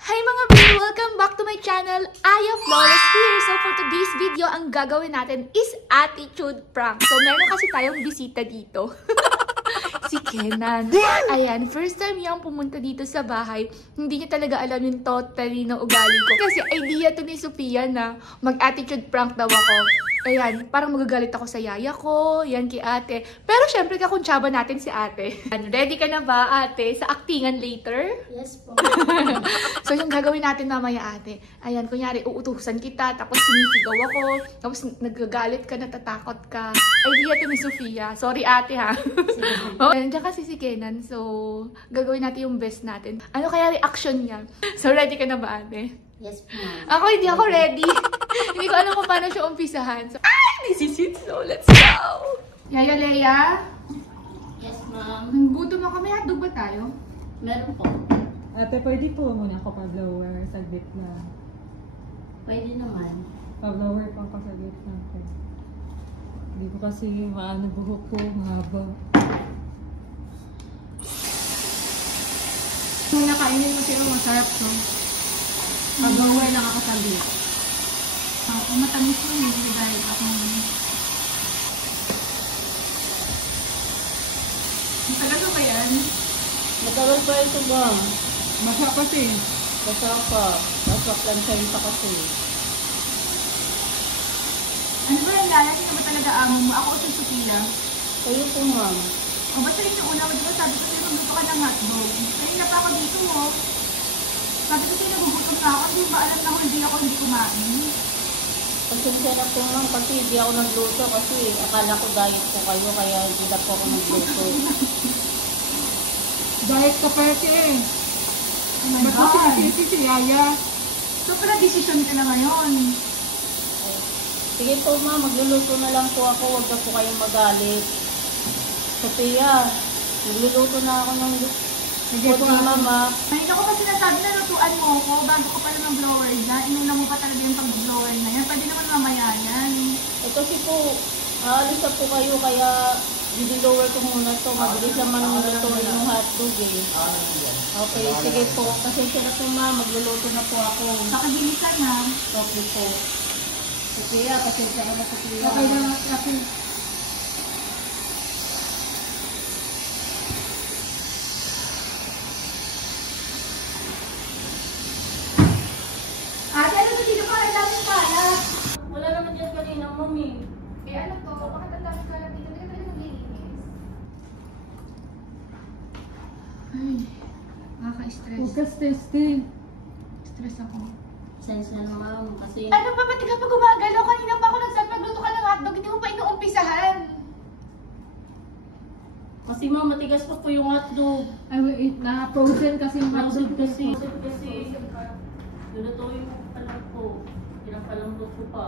Hi mga babe! Welcome back to my channel, Aya Flores here. So for today's video, ang gagawin natin is attitude prank. So meron kasi tayong bisita dito. Si Kenan. Ayan, first time niyang pumunta dito sa bahay. Hindi niya talaga alam yung totally na ugali ko. Kasi idea to ni Sophia na mag-attitude prank daw ako. Ayan, parang magagalit ako sa yaya ko, yan kay ate. Pero syempre kakuntsaba natin si ate. Ready ka na ba ate sa actingan later? Yes po. So yung gagawin natin mamaya ate, ayan, kunyari uutusan kita, tapos sumisigaw ako, tapos nagagalit ka, natatakot ka. Idea to ni Sophia. Sorry ate ha. Nandiyan kasi si Kenan, so gagawin natin yung best natin. Ano kaya reaction niya? So ready ka na ba ate? Yes po. Ako hindi ako ready. Hindi ko alam kung paano siya umpisahan. So, this is it. So let's go! Yaya Leia? Yes ma'am. Gutom na kami. Hotdog ba tayo? Meron po. Ate, pwede po muna ako pa-blower. Saglit na. Pwede naman. Pa-blower pang kasaglit natin. Hindi ko kasi maano buhok ko. Mahaba. Muna kainin mo sila masarap to. Pa-blower lang ako saglit. Kung matamis mo, hindi dahil ako. Matagal mo ba yan? Matagal pa ito ba? Basa kasi. Basta pa. Basta planchain pa kasi. Ano ba yung lala? Sino ba talaga amo mo? Ako o si Sophia? Kayo po ma'am. O ba't sa yung una? Diba sabi ko sa'yo magluto ka ng hotdog? Kanina pa ako dito mo. Sabi ko sa'yo nagugutom na ako. Hindi ba alam na hindi kumain? Pasensya na po ma'am kasi hindi ako nagluto kasi akala ko diet po kayo kaya hindi na po ako nagluto. Diet ka pwede eh. Oh my Ba't mo God! sinisisi si Yaya? So pala desisyon ka na ngayon. Sige po ma'am, magluluto na lang po ako. Huwag na po kayong magalit. Sophia, magluluto na ako ng Sige po, mama. Kanina ko pa sinasabi na lutuan mo ako bago ko pala mag-blower na. Inuna mo pa talaga yung pag-blower na yan. Pwede naman mamaya yan. Eh kasi po, aalis na po kayo kaya i-lower ko muna to. Mabilis naman luto yung hotdog eh. Okay, sige po. Pasensya na po ma'am, magluluto na po ako. Nakabilisan na. Okay po. Sophia, pasensya ka na Sophia. okay na, okay. Ate, ano ba dito ka? Ang daming kalat. Wala naman dyan kanina, mami. Eh ano to? Bakit ang daming kalat dito? Hindi ka talaga maglilinis. Ay, nakaka-stress. Huwag ka testing. Stress ako. Pasensya na ma'am, kasi Ano pa? Ba't ka pa gumagalaw? Kanina pa ako nagsabi magluto ka ng hotdog. Hindi mo pa inuumpisahan. ma'am, matigas pa po yung hotdog. Ay, wait na. Frozen kasi yung Hotdog hotdog kasi. Lulutuin mo pa lang po. Pinapalambot ko pa.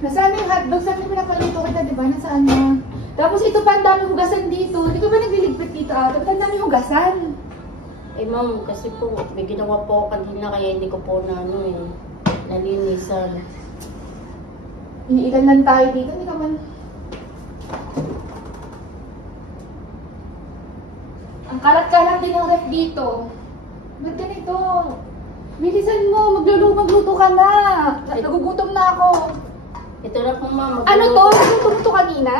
Nasaan yung hotdog? Saan yung pinapaluto kita, di ba? Nasaan mo? Tapos ito pa, ang daming hugasan dito. Hindi ka ba nagliligpit dito ate? Ba't ang daming hugasan? Eh ma'am, kasi po may ginawa po ako kanina kaya hindi ko po na nalinisan. Iilan lang tayo dito. Hindi ka man... Ang kalat-kalat din ng ref dito. Ba't ganito? Bilisan mo, magluto ka na. Nagugutom na ako. Ito na po ma'am. Ano to? Nagugutom mo to kanina?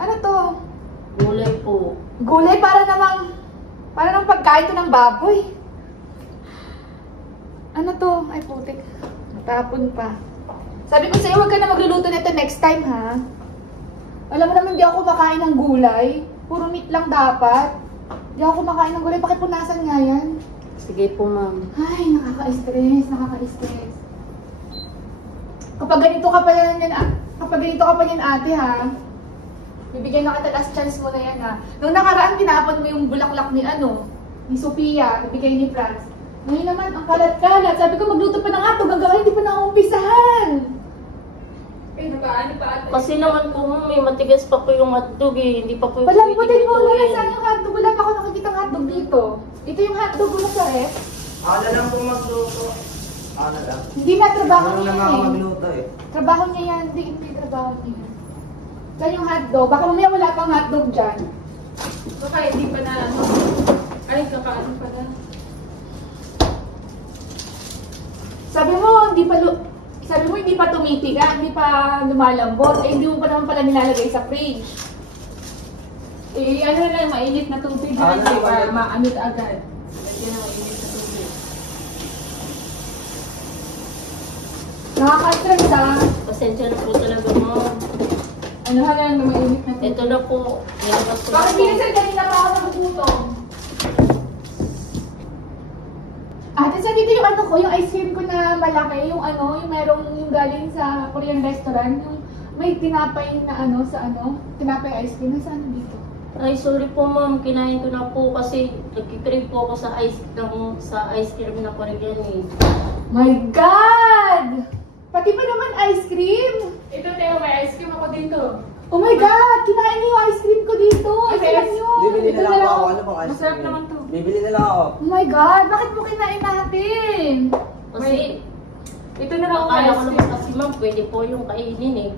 Ano to? Gulay po. Gulay para namang pagkain to ng baboy. Ano to? Ay putik. Natapon pa. Sabi ko sa'yo, huwag ka na magluluto nito next time ha. Alam mo naman, di ako kumakain ng gulay. Puro meat lang dapat. Di ako kumakain ng gulay. Pakipunasan nga yan. Sige po ma'am. Ay, nakaka-stress. Kapag ganito ka pa yan ate ha. Bibigyan na kita last chance mo na yan ha. Nung nakaraan, tinapon mo yung bulaklak ni Sophia, bibigay ni Franz. Ngayon naman, ang kalat-kalat. Sabi ko magluto pa ng hotdog, gagawin, hindi pa naumpisahan. Ano pa ate? Kasi naman po ma'am, may matigas pa po yung hotdog eh. Hindi pa po yung Palamputin mo, wala lutuin. saan yung hotdog. Wala pa ako nakikita ng hotdog dito. Ito yung hotdog mo sa ref. Ano lang po magluto. Ano lang. Hindi na trabaho Ano niya lang ako yan eh. magluto eh. Trabaho niya yan. Hindi trabaho niya yan. Saan yung hotdog? Baka mamaya wala pang hotdog dyan. Baka hindi pa na ano. Ay, kakaano pa na. Sabi mo hindi pa tumitiga, hindi pa lumalambot, hindi mo pa naman pala nilalagay sa fridge. Eh, ano na lang, mainit na tubig Ah, na para ano? maanod agad. Lagyan na mainit na tubig. Nakaka-stress ah. Pasensya na po talaga mo. Ano ha lang na mainit na tubig. Ito na po. Nilabas ko na Bakit po. minsan kanina pa ako nagugutom? Ate, sa dito yung ano ko, yung ice cream ko na malaki, yung ano, yung merong yung galing sa Korean restaurant, yung may tinapay na ano sa ano, tinapay ice cream, nasa ano dito? Ay, sorry po ma'am. Kinain ko na po kasi nagkikrave po ako sa ice cream na Korean eh. My God! Pati pa naman ice cream! Ito, Teo, may ice cream ako dito. Oh my God! Kinain niyo yung ice cream ko dito! Okay. Alam niyo! Bibili Ito na na lang lang. ako. Ano bang ice Masarap cream? naman to. Bibili na lang ako. Oh my God! Bakit mo kinain natin? Kasi, Ito na lang ako akala ice ko cream. naman kasi ma'am, pwede po yung kainin eh.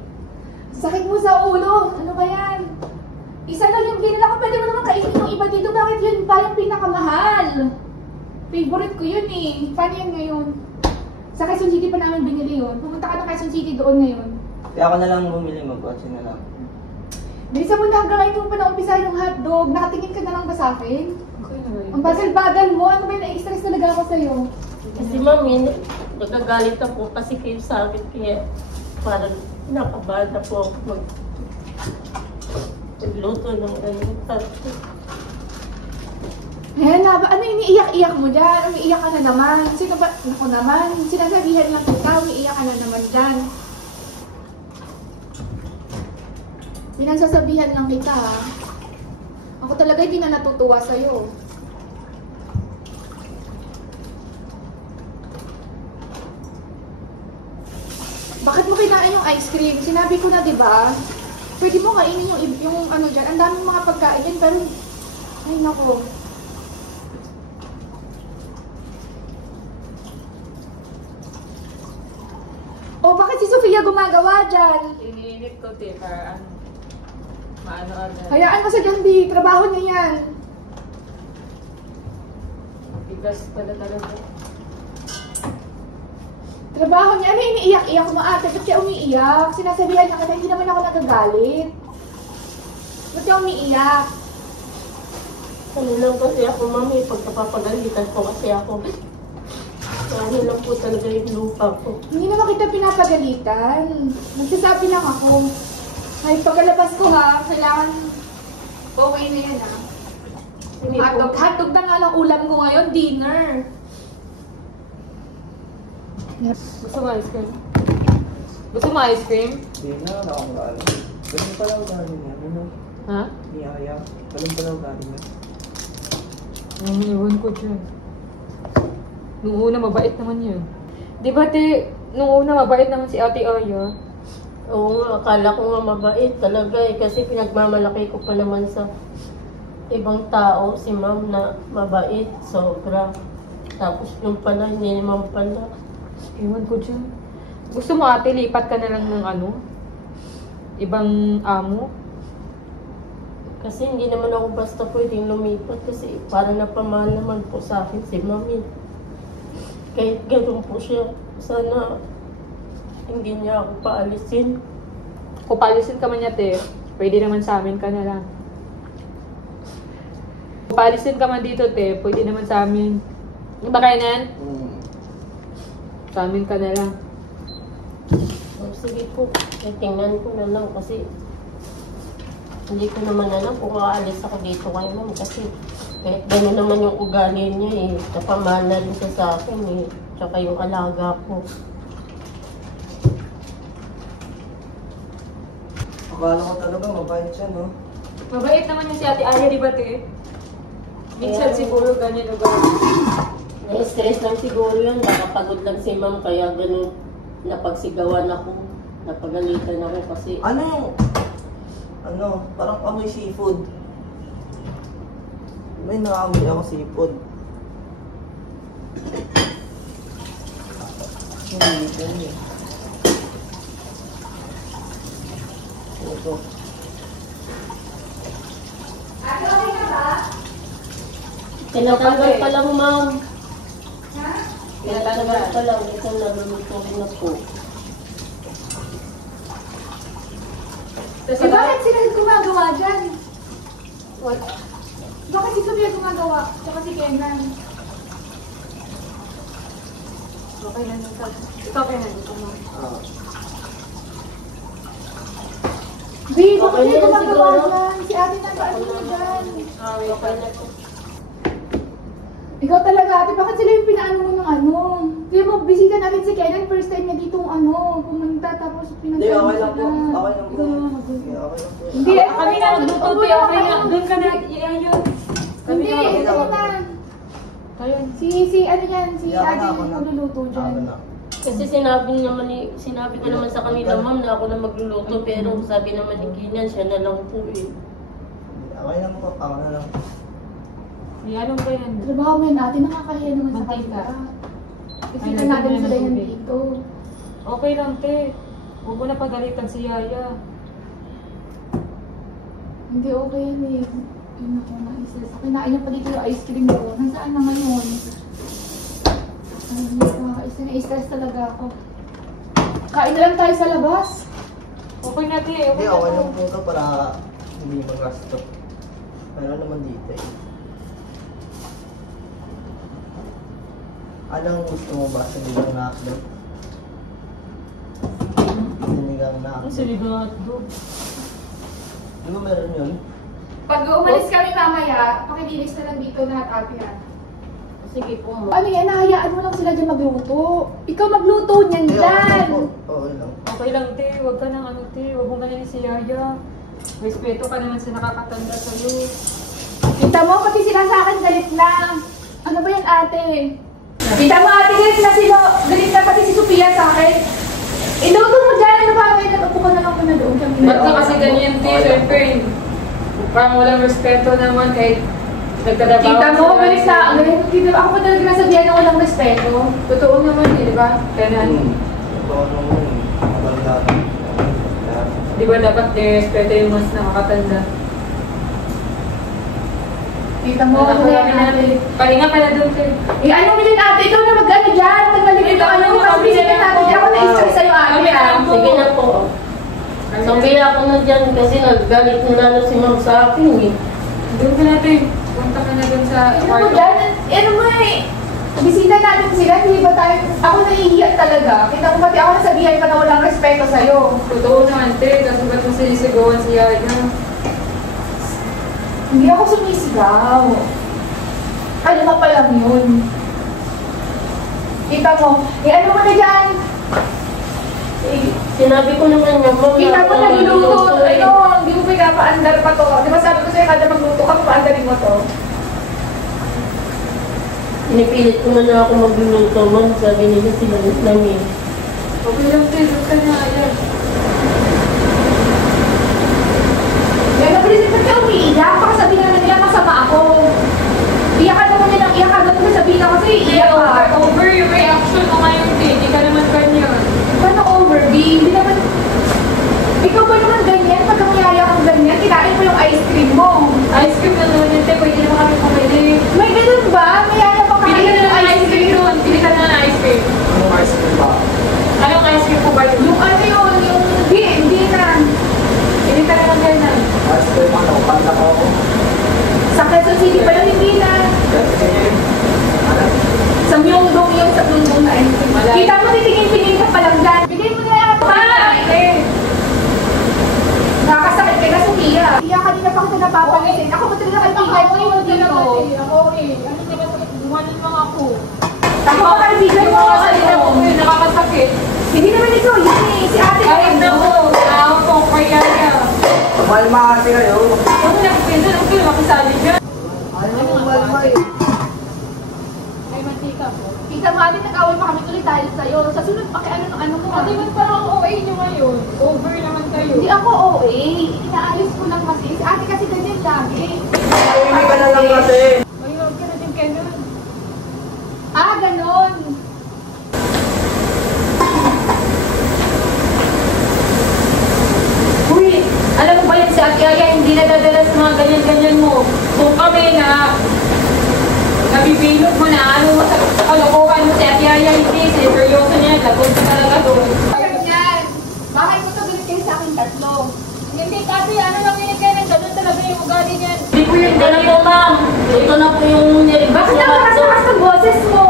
Sakit mo sa ulo! Ano ba yan? Isa lang yung ginila ko. Pwede mo naman kainin yung iba dito. Bakit yun pa yung pinakamahal? Favorite ko yun eh. Paano yan ngayon? Sa Quezon City pa namin binili yun. Pumunta ka ng Quezon City doon ngayon. Kaya ako na lang bumili, mag-kotse na lang. Bilisan mo na hanggang ngayon mo pa na-umpisa yung hotdog. Nakatingin ka na lang ba sa akin? Okay na rin. Ang bagal-bagal mo. Ano ba yung na-stress talaga ako sa'yo? Kasi ma'am, nagagalit ako kasi kayo sa akin kaya parang nakabahan na po ako magluto ng ganyan. Eh, na ba? Ano iniiyak-iyak mo dyan? Umiiyak ka na naman. Sino ba? Ako naman. Sinasabihan lang kita. Umiiyak ka na naman dyan. Pinagsasabihan lang kita ha. Ako talaga hindi na natutuwa sa'yo. Bakit mo kinain yung ice cream? Sinabi ko na, di ba? Pwede mo kainin yung ano dyan. Ang daming mga pagkain dyan, pero... Ay, nako. Oh, bakit si Sofia gumagawa dyan? Iniinit ko, Teo, para ano. Maano agad. Hayaan mo sa Jondi. Trabaho niya yan. Bigas pala talaga. Trabaho niya. Ano iniiyak-iyak mo ate? Ba't siya umiiyak? Sinasabihan niya kasi hindi naman ako nagagalit. Ba't siya umiiyak? Ano lang kasi ako mami, pagkapapagalitan ko kasi ako. Ano lang po talaga yung lupa ko. Hindi naman kita pinapagalitan. Nagsasabi lang ako. Ay, pagkalabas ko ha, kailangan okay na yan ha. Hindi Hotdog. po. Hotdog na nga lang ulam ko ngayon, dinner. Gusto mo ice cream? Gusto mo ice cream? Hindi na, nakakagalit. Ganun pala ugali niya. Ano? Ha? Niyaya. Ganun pala ugali niya. Ewan ko dyan. Nung una, mabait naman yun. Di ba, te, nung una, mabait naman si Ate Aya? Oo nga, akala ko nga mabait talaga eh. Kasi pinagmamalaki ko pa naman sa ibang tao, si ma'am na mabait, sobra. Tapos yung pala, hindi naman pala. Ewan ko dyan. Gusto mo, ate, lipat ka na lang ng ano? Ibang amo? Kasi hindi naman ako basta pwedeng lumipat kasi parang napamahal naman po sa akin si mami. Kahit ganun po siya, sana hindi niya ako paalisin. Kung paalisin ka man niya, te, pwede naman sa amin ka na lang. Kung paalisin ka man dito, te, pwede naman sa amin. Yung ba kaya nan? Sa amin ka na lang. Oh, sige po, tingnan ko na lang kasi hindi ko naman alam kung aalis ako dito kay ma'am kasi kahit gano'n naman yung ugali niya eh. Napamahal na rin siya sa akin eh. Tsaka yung alaga ko. Akala ko talaga mabait siya, no? Mabait naman yung si Ate Aya, di ba, te? Minsan Yeah. siguro ganyan o ganyan. Na-stress lang siguro yun. Baka pagod lang si ma'am kaya gano'n napagsigawan ako. Napagalitan ako kasi Ano yung... Ano, parang amoy seafood. May nakaamoy ako seafood. Hindi, ganyan. Ito. Tinatanggal pa lang, ma'am. Ha? Tinatanggal pa lang. Ito nagluluto rin na po. Eh, bakit sila gumagawa dyan? Bakit si Sophia gumagawa? Tsaka si Kenan. Okay na dito. Ito okay na dito mo. B, bakit Okay sila na gumagawa siguro. dyan? Si ate nag-ano na dyan. Okay na po. Ikaw talaga ate, bakit sila yung pinaano mo ng ano? Kaya mo, bisita natin si Kenan, first time niya dito pumunta, tapos Hindi, pinagano okay lang po. sila. Okay lang po. Ikaw na Sige, okay lang po. Hindi, Kami na magluto, te. Okay na. Doon ka na. Ayun. Kami Hindi, na. ito na. Ayun. Si ano yan, si Hindi, ako ate na, ako yung na. magluluto dyan. Ako na. Kasi sinabi ko naman sa kanila, ma'am, na ako na magluluto. Pero sabi naman ni Kinan, siya na lang po eh. Okay lang po. Ako na lang. Yan ba yan? Trabaho mo yan ate, nakakahiya naman sa Mantika. kanila. Kasi Ay, natin lagyan mo sila ng yan tubig. dito. Okay lang, te. Huwag mo na pagalitan si Yaya. Hindi okay yan eh. Yun ako na-stress. Kinain niya pa dito yung ice cream ko. Nasaan na ngayon? Ay, na-stress talaga ako. Kain na lang tayo sa labas. Okay na, te. Hindi, Okay na okay to. lang po ito para hindi mag-gasto. Meron naman dito eh. Anong gusto mo ba? Sinigang na hotdog? Sinigang na Ang hotdog. siligang hotdog. Di ba meron yun? Pag umalis kami mamaya, pakilinis na lang dito lahat ate yan. Sige po, ma'am. Ano yan, nahayaan mo lang sila dyan magluto. Ikaw magluto niyan Hindi, dyan. okay lang. Okay lang, te. Huwag ka nang ano, te. Huwag mong ganyan si Yaya. Respeto ka naman sa nakakatanda sa'yo. Kita mo, pati sila sa akin galit na. Ano ba yan ate? Kita mo ate, galit na sila. Galit na pati si Sophia sa akin. Iluto mo dyan, ano ba? Nagpupo ka na lang muna doon. Ba't ka kasi ganyan, te? Siyempre, parang walang respeto naman kahit nagtadabaw. Kita mo, galit na. Galit, ako pa talaga nasabihan na walang respeto. Totoo naman, di ba? Kaya Ito naman, maganda. di ba dapat respeto yung mas nakakatanda? Kita mo, ano yan ate? Pahinga ka na doon, te. Eh, ano mo din ate? Ikaw na mag-ano dyan. Nagmaligid yung ano. Kasi bisikin natin. Ako na-stress sa'yo ate. Sige na po. Sabi ako na dyan kasi naggalit na lalo si ma'am sa akin eh. Doon ka na, te. Punta ka na doon sa Ano mo kwarto. dyan? Ano mo eh? Bisita natin sila, hindi ba tayo? Ako nahihiya talaga. Kita mo pati ako nasabihan ka na walang respeto sa'yo. Totoo naman, te. Kasi ba't mo sinisigawan si Yaya? Hindi ako sumisigaw. Ano ka pa lang yun? Kita mo, eh ano mo na dyan? Eh, sinabi ko naman niya, ma'am, Kita mo ako nagluluto, eh. ano, hindi mo pinapaandar pa to. Di ba sabi ko sa'yo, kada magluto ka, paandarin mo to. Pinipilit ko na ako magluluto, ma'am. Sabi nila sinagot lang eh. Okay lang, te. Doon ka na, Yaya. Kaya napalit mo niya umiiyak, baka sabihin na nila masama ako. Iyakan naman nilang iyakan, ba't mo sabihin ako sa'yo, iiyak ka. Over yung reaction mo ngayon, te. Hindi ka naman ganyan. Paano over, B? Hindi naman... Ikaw ba naman ganyan? Pag nangyaya kang ganyan, kinain mo yung ice cream mo. Ice cream na naman yun, te. Pwede naman kami pumili. May ganun ba? May ayaw pa Pili ka kakain na ng ng ice cream doon. Pili ka na ng ice cream. Anong ice cream ba? Anong ice cream po ba yun? Yung ano yun, yung... Hindi na. Pili ka na ng ganyan. Ice cream ano? Panda ko ako. Sa Quezon City pa yun, hindi na. Sa Myeongdong yun, sa Myeongdong na ice cream. Wala. Kita mo, titingin-tingin ka pa lang dyan. Bigay mo na yan. Nakakasakit ka na, Sophia. Iya, kanina pa kita napapansin. Ako ba talaga kaibigan mo yung dito? Ako eh. Ano ka ba? Dumanin lang ako. Ako ba kaibigan mo? Nakakasakit. Hindi naman ikaw, yan eh. Si ate ka Ay, naku. Naawa po ko kay Yaya. Malmati kayo. Ano na kasi doon? Ang kaya makisali dyan. Ayaw mo malmay. May mantika po. Kita mo, ate, nag-away pa kami tuloy dahil sa'yo. Sa sunod, ano mo Ate, ba't parang OA nyo ngayon? Over naman kayo. Hindi ako OA. Inaayos ko lang kasi. Si ate kasi ganyan lagi. Hindi ka na lang kasi. Ay, huwag ka na din ganun. Ah, ganon. Uy, alam mo ba yan si Ate Yaya, hindi nadadala sa mga ganyan-ganyan mo. Kung kami na Nabibilog mo na, ano mo sa kalokohan mo si Ate Yaya, hindi, seryoso niya, lagot ka talaga doon. Yan. Bakit mo to galit kayo sa akin tatlo? Hindi kasi ano lang yun kayo, ganun talaga yung ugali niyan. Hindi po yun. Ito na po, ma'am. Ito na po yung niribas Bakit na ang lakas ng boses mo?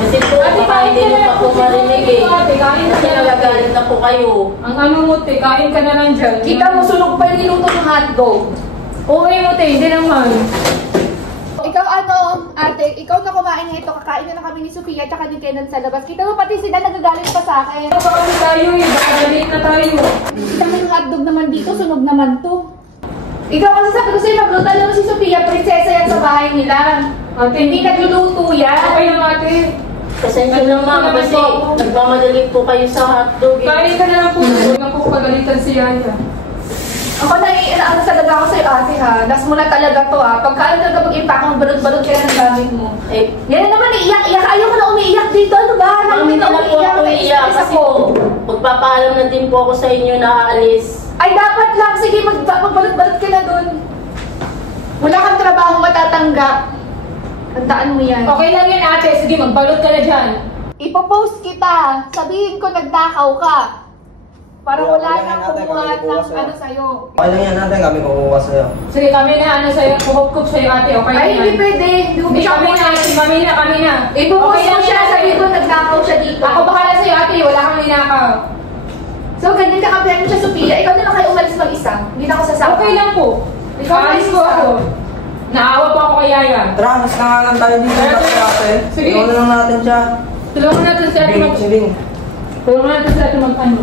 Kasi po, baka hindi nyo pa po marinig eh. Kasi nagagalit na po kayo. Ang ano mo, te, kain ka na lang dyan. Kita mo, sunog pa yung niluto ng hotdog. Okay mo, te, hindi naman. Ikaw ano, ate, ikaw na kumain nito, kakain na kami ni Sophia at ni Kenan sa labas. Kita mo pati sila nagagalit pa sa akin. Baka kasi tayo eh, baka galit na tayo. Kita mo yung hotdog naman dito, sunog naman to. Ikaw kasi sabi ko sa'yo, magluto lang si Sophia, prinsesa yan sa bahay nila. Ate, Hindi nagluluto yan. Okay lang ate. Pasensya na ma'am kasi nagmamadali po kayo sa hotdog eh. Kain ka na lang po. Huwag na po pagalitan si Yaya. Ako naiinaan talaga ako sa'yo ate ha. Last mo na talaga to ha. Pagkaan talaga mag-impakang balot-balot kaya ng gamit mo. Eh, Yan na naman, iiyak-iyak. Ayaw ko na umiiyak dito. Ano ba? ma'am, hindi na po ako iiyak kasi po magpapaalam na din po ako sa inyo na aalis. Ay, dapat lang. Sige, magbalot-balot ka na dun. Wala kang trabaho matatanggap. Tandaan mo yan. Okay lang yan ate. Sige, magbalot ka na dyan. Ipopost kita. Sabihin ko nagdakaw ka. Para Wala wala yan, nang ate, kumuha kami ng kukuha sa'yo. ano sa'yo. Okay lang yan natin, kami kukuha sa'yo. Sige, kami na ano sa'yo. Kukup sa'yo ate. Okay Ay, lang hindi yan. pwede. Hindi, kami na. Kami na. Ipopost Okay mo lang siya. yan, Sabihin ate. ko nagdakaw siya dito. Ako bahala sa'yo ate. Wala kang ninakaw. So, ganyan kakabihan mo siya, Sophia. Ikaw na lang kayo umalis mag-isa. Hindi na ako sasama. Okay lang po. Ikaw Aalis ko mag-isa. ako. Naawa po ako kay Yaya. Tara, mas nangalan tayo dito sa ate. Sige. Ikaw na lang natin siya. Tulungan natin si ate mag... Sige. Tulungan natin si ate mag-ano.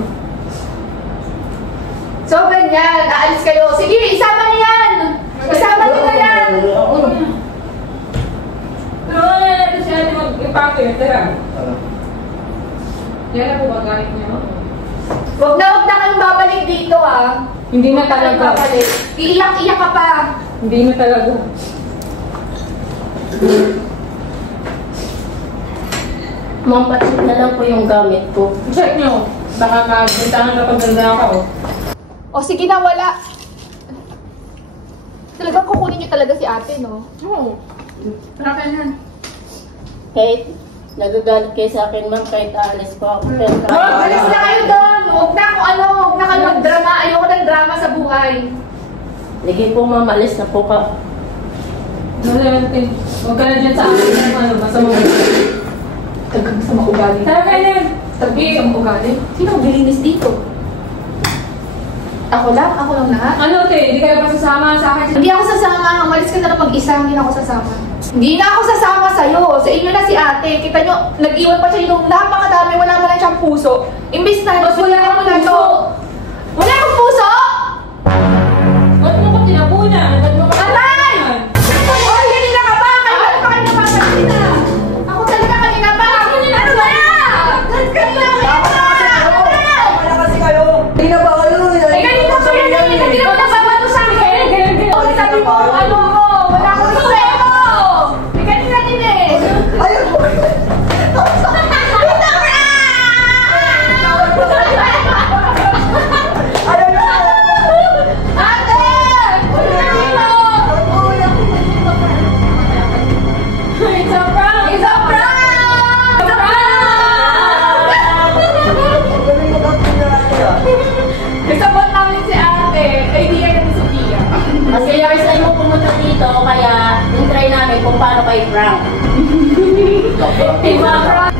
So, ganyan. Aalis kayo. Sige, isama niyo yan. Isama niyo na yan. Tulungan natin si ate mag-ipakir. Tara. Ano? Yan na po ba gamit niya? Huwag na kayong babalik dito, ah. Hindi na Huwag na kayong talaga. babalik. Iiyak-iyak ka pa. Hindi na talaga. Ma'am, patik na lang po yung gamit ko. Check nyo. Baka mabintangan na pagdanda ako. O, sige na, wala. Talagang kukunin niyo talaga si ate, no? Oo. Tara ka yan. Kahit nagagalit kayo sa akin, ma'am, kahit aalis ko ako. Pero Alis na kayo doon. Huwag na kung ano, huwag na kayo mag-drama. Ayoko ng drama sa buhay. sige po, ma'am, alis na po ka. Natin. Huwag ka na dyan sa akin ng ano, masama mo. Tagang sa ugali. Tara ka yan. Tagang sa ugali. Sino ang bilinis dito? Ako lang lahat. Ano te, hindi ka na ba sasama sa akin? Hindi ako sasama. Umalis ka na lang mag-isa. Hindi na ako sasama. Hindi na ako sasama sa'yo. Sa inyo na si ate. Kita nyo, nag-iwan pa siya yung napakadami. Wala man lang siyang puso. Imbis na, Mas wala mo kang na puso. to. Wala akong puso? Ba't mo ko tinapunan? Ba't mo ko Aray! Oy, kanina ka pa! Kanina pa kayo napapansin na! Ako talaga kanina pa! Ano ba yan? Kanina Wala kasi kayo. Hindi na ba kayo? Eh, kanina pa yan! Hindi mo nababato sa akin! O, sabi mo, ano ako? Wala akong respeto! Eh, kanina din eh! Ayun po. Ayun na. Ate! It's a prank! It's a prank! It's a Galing mo lang pinaraya. Isabot namin si ate. Ay, di yan ni Sophia. Kasi yung sa mo pumunta dito, kaya in-try namin kung paano kayo prank. It's a prank!